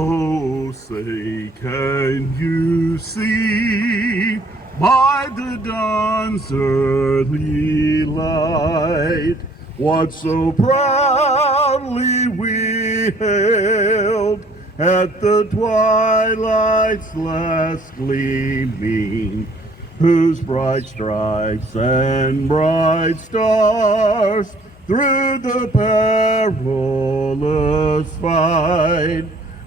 Oh, say, can you see by the dawn's early light what so proudly we hailed at the twilight's last gleaming, whose bright stripes and bright stars through the perilous fight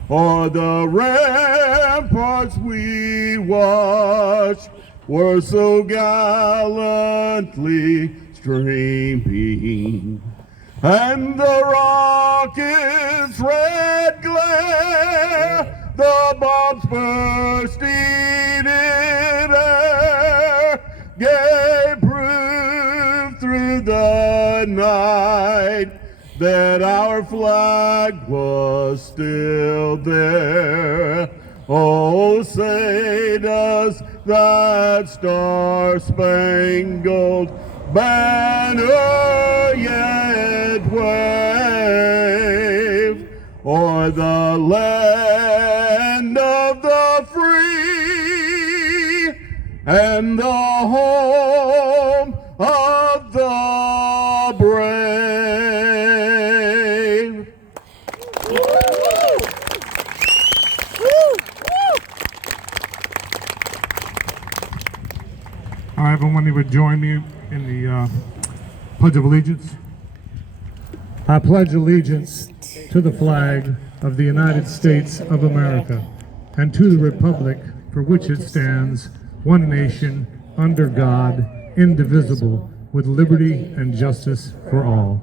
o'er the ramparts we watched were so gallantly streaming, and the rocket's red glare, the bombs bursting in air, gave proof through the night that our flag was still there. Oh, say does that star-spangled banner yet wave o'er the land of the free and the home of the brave? All right, everyone, you would join me in the Pledge of Allegiance. I pledge allegiance to the flag of the United States of America and to the republic for which it stands, one nation, under God, indivisible, with liberty and justice for all.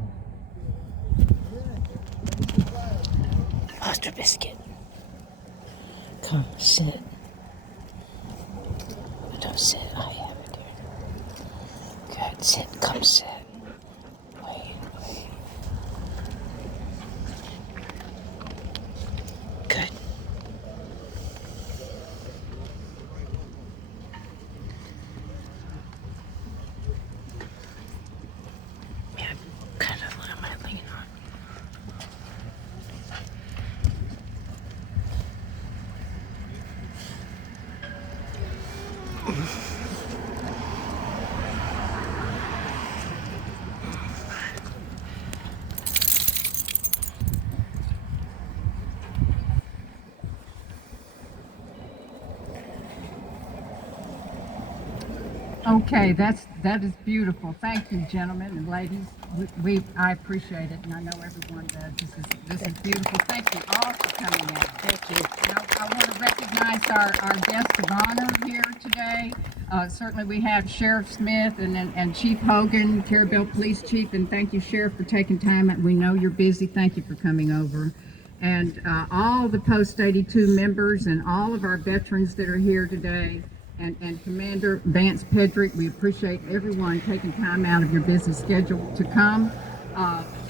Foster biscuit. Come, sit. Don't sit. I have it here. Good. Sit. Come sit. Wait. Good. Yeah, kind of what am I leaning on? Okay, that is beautiful. Thank you, gentlemen and ladies. I appreciate it, and I know everyone does. This is beautiful. Thank you all for coming out. Thank you. And I want to recognize our guests of honor here today. Certainly, we have Sheriff Smith and Chief Hogan, Carrabelle Police Chief, and thank you, Sheriff, for taking time. We know you're busy. Thank you for coming over. And all the Post 82 members and all of our veterans that are here today. And Commander Vance Pedrick, we appreciate everyone taking time out of your busy schedule to come.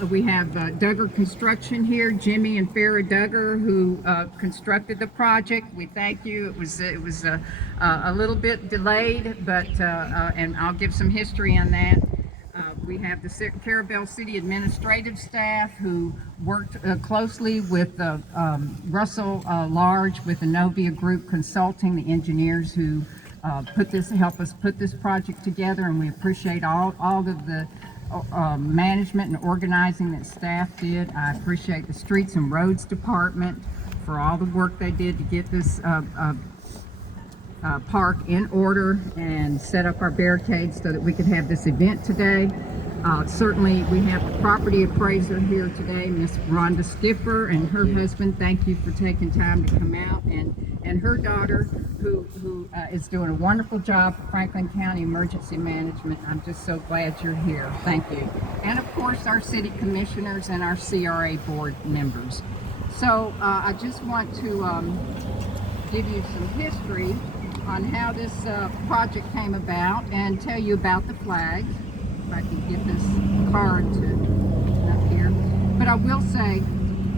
We have Duggar Construction here, Jimmy and Farrah Duggar, who constructed the project. We thank you. It was a little bit delayed, but and I'll give some history on that. We have the Carrabelle City administrative staff who worked closely with Russell Large with the Novia Group Consulting, the engineers who help us put this project together, and we appreciate all of the management and organizing that staff did. I appreciate the Streets and Roads Department for all the work they did to get this park in order and set up our barricades so that we could have this event today. Certainly, we have the property appraiser here today, Miss Rhonda Skipper, and her husband. Thank you for taking time to come out, and her daughter, who is doing a wonderful job for Franklin County Emergency Management. I'm just so glad you're here. Thank you. And of course, our city commissioners and our CRA board members. So I just want to give you some history on how this project came about and tell you about the flags. If I can get this card to up here. But I will say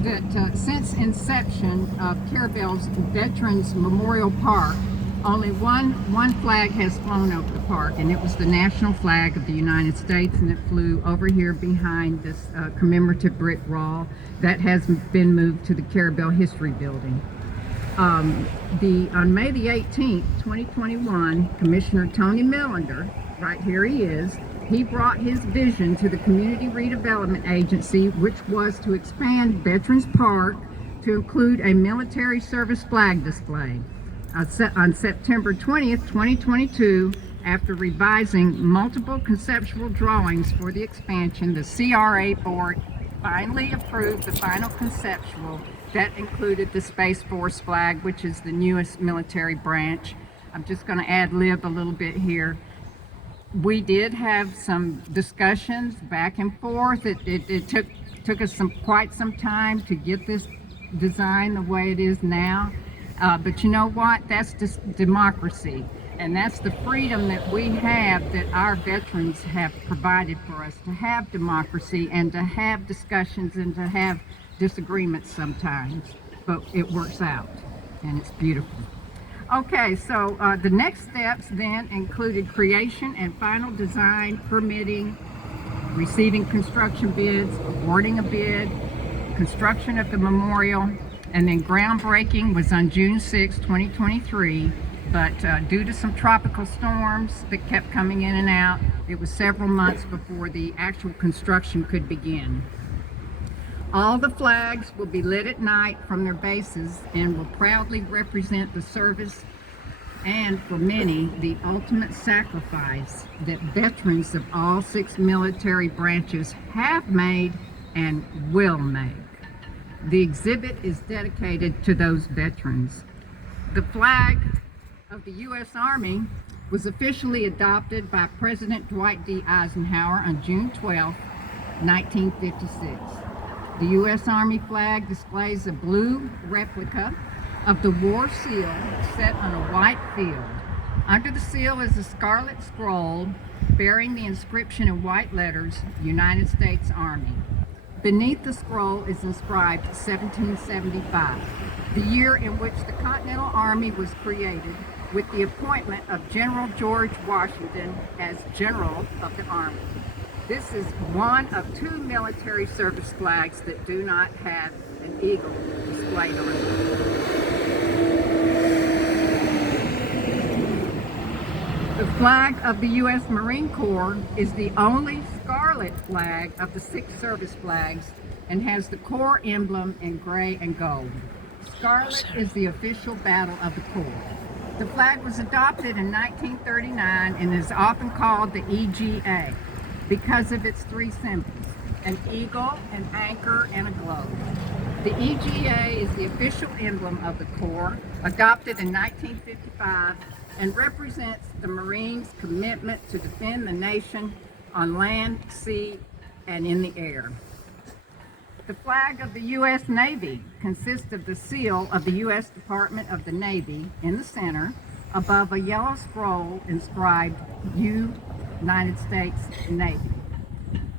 that since inception of Carrabelle's Veterans Memorial Park Only one flag has flown over the park, and it was the national flag of the United States, and it flew over here behind this commemorative brick wall that has been moved to the Carrabelle History Building. On May the 18th, 2021, Commissioner Tony Millender, right here he is, he brought his vision to the Community Redevelopment Agency, which was to expand Veterans Park to include a military service flag display. On September 20th, 2022, after revising multiple conceptual drawings for the expansion, the CRA board finally approved the final conceptual that included the Space Force flag, which is the newest military branch. I'm just going to ad-lib a little bit here. We did have some discussions back and forth. It took us quite some time to get this design the way it is now. But you know what? That's just democracy. And that's the freedom that we have, that our veterans have provided for us, to have democracy and to have discussions and to have disagreements sometimes. But it works out, and it's beautiful. Okay, so the next steps then included creation and final design, permitting, receiving construction bids, awarding a bid, construction of the memorial, and then groundbreaking was on June 6, 2023, but due to some tropical storms that kept coming in and out, it was several months before the actual construction could begin. All the flags will be lit at night from their bases and will proudly represent the service and, for many, the ultimate sacrifice that veterans of all 6 military branches have made and will make. The exhibit is dedicated to those veterans. The flag of the U.S. Army was officially adopted by President Dwight D. Eisenhower on June 12, 1956. The U.S. Army flag displays a blue replica of the war seal set on a white field. Under the seal is a scarlet scroll bearing the inscription in white letters, United States Army. Beneath the scroll is inscribed 1775, the year in which the Continental Army was created, with the appointment of General George Washington as General of the Army. This is one of 2 military service flags that do not have an eagle displayed on it. The flag of the U.S. Marine Corps is the only scarlet flag of the 6 service flags and has the Corps emblem in gray and gold. Scarlet is the official battle of the Corps. The flag was adopted in 1939 and is often called the EGA because of its 3 symbols, an eagle, an anchor, and a globe. The EGA is the official emblem of the Corps, adopted in 1955, and represents the Marines' commitment to defend the nation on land, sea, and in the air. The flag of the U.S. Navy consists of the seal of the U.S. Department of the Navy in the center, above a yellow scroll inscribed United States Navy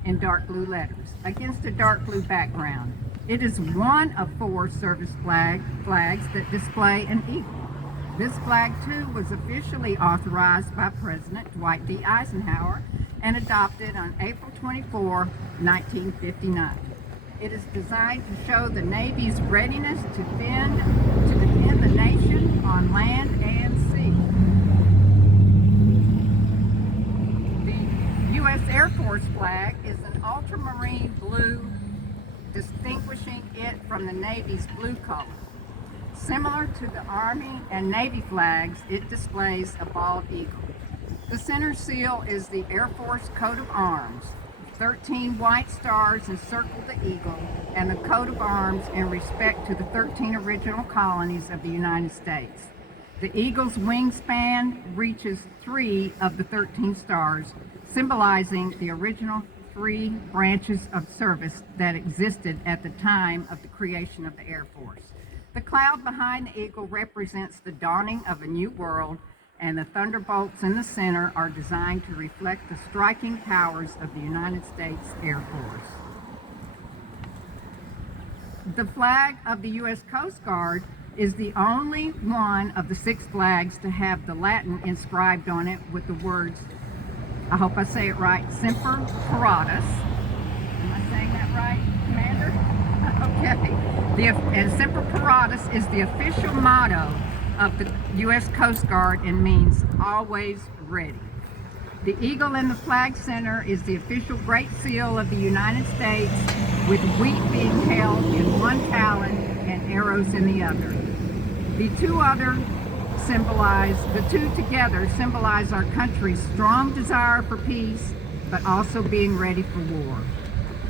in dark blue letters against a dark blue background. It is one of 4 service flags that display an eagle. This flag, too, was officially authorized by President Dwight D. Eisenhower and adopted on April 24, 1959. It is designed to show the Navy's readiness to defend the nation on land and sea. The U.S. Air Force flag is an ultramarine blue, distinguishing it from the Navy's blue color. Similar to the Army and Navy flags, it displays a bald eagle. The center seal is the Air Force coat of arms. 13 white stars encircle the eagle and the coat of arms in respect to the 13 original colonies of the United States. The eagle's wingspan reaches 3 of the 13 stars, symbolizing the original 3 branches of service that existed at the time of the creation of the Air Force. The cloud behind the eagle represents the dawning of a new world, and the thunderbolts in the center are designed to reflect the striking powers of the United States Air Force. The flag of the U.S. Coast Guard is the only one of the 6 flags to have the Latin inscribed on it with the words, I hope I say it right, Semper Paratus. Am I saying that right, Commander? Okay. And Semper Paratus is the official motto of the U.S. Coast Guard and means always ready. The eagle in the flag center is the official Great Seal of the United States, with wheat being held in one talon and arrows in the other. The two together symbolize our country's strong desire for peace, but also being ready for war.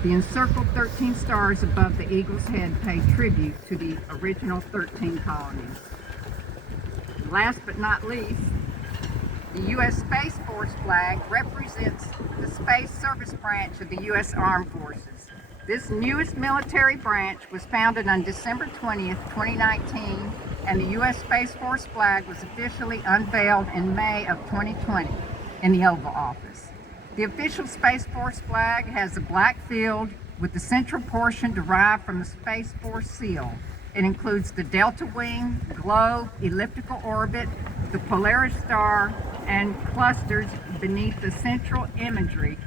The encircled 13 stars above the eagle's head pay tribute to the original 13 colonies. Last but not least, the U.S. Space Force flag represents the Space Service Branch of the U.S. Armed Forces. This newest military branch was founded on December 20th, 2019, and the U.S. Space Force flag was officially unveiled in May of 2020 in the Oval Office. The official Space Force flag has a black field with the central portion derived from the Space Force seal. It includes the delta wing, globe, elliptical orbit, the Polaris star, and clusters beneath the central imagery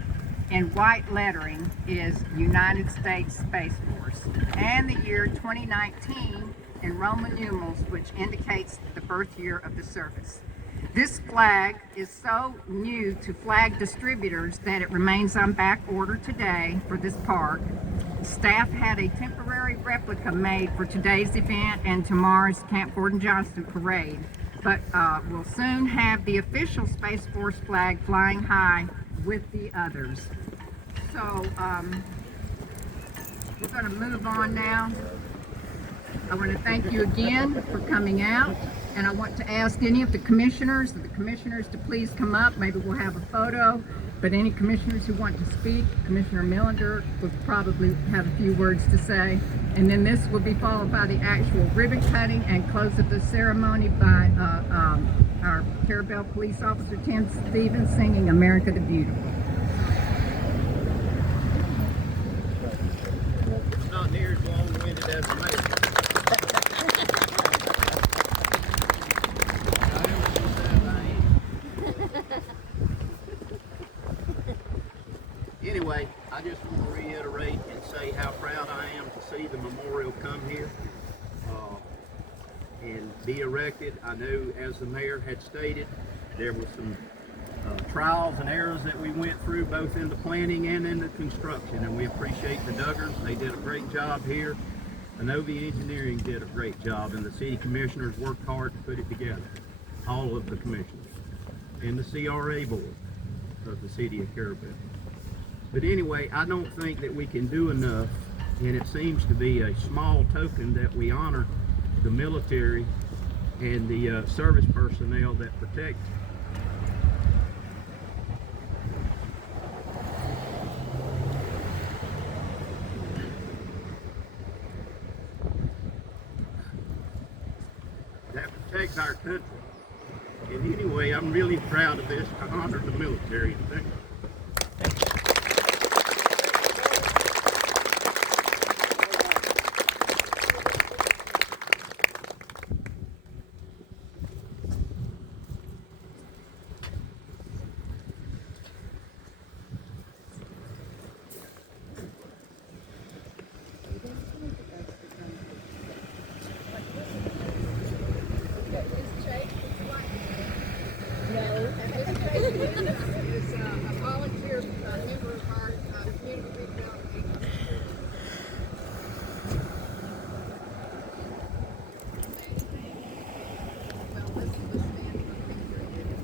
in white lettering is United States Space Force, and the year 2019 in Roman numerals, which indicates the birth year of the service. This flag is so new to flag distributors that it remains on back order today for this park. Staff had a temporary replica made for today's event and tomorrow's Camp Gordon Johnston parade, but we'll soon have the official Space Force flag flying high with the others. So we're going to move on now. I want to thank you again for coming out, and I want to ask any of the commissioners to please come up. Maybe we'll have a photo, but any commissioners who want to speak, Commissioner Millender would probably have a few words to say, and then this will be followed by the actual ribbon cutting and close of the ceremony by our Carrabelle police officer Tim Stevens singing America the Beautiful. It's not near as long-winded as the mayor. Anyway, I just want to reiterate and say how proud I am to see the memorial come here and be erected. I know, as the mayor had stated, there were some trials and errors that we went through, both in the planning and in the construction, and we appreciate the Duggars. They did a great job here. Innovi Engineering did a great job, and the city commissioners worked hard to put it together. All of the commissioners and the CRA board of the city of Carrabelle. But anyway, I don't think that we can do enough, and it seems to be a small token that we honor the military and the service personnel that protect our country. And anyway, I'm really proud of this to honor the military. And thank you. Is a volunteer member of our community redevelopment agency. Well, let's stand for a picture.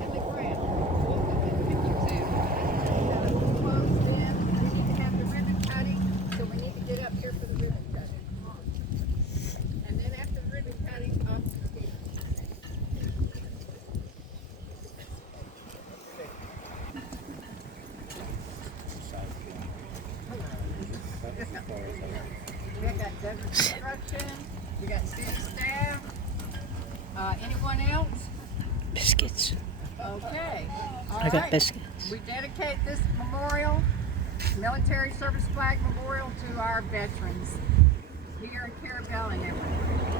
And the ground. We'll get the pictures out. Closed in. We need to have the ribbon cutting, so we need to get up here for the ribbon cutting. And then after the ribbon cutting, off to the field. We got Desert Construction, we got city staff, anyone else? Biscuits. Okay. I got biscuits. We dedicate this memorial, military service flag memorial, to our veterans. here in Carrabelle and everywhere.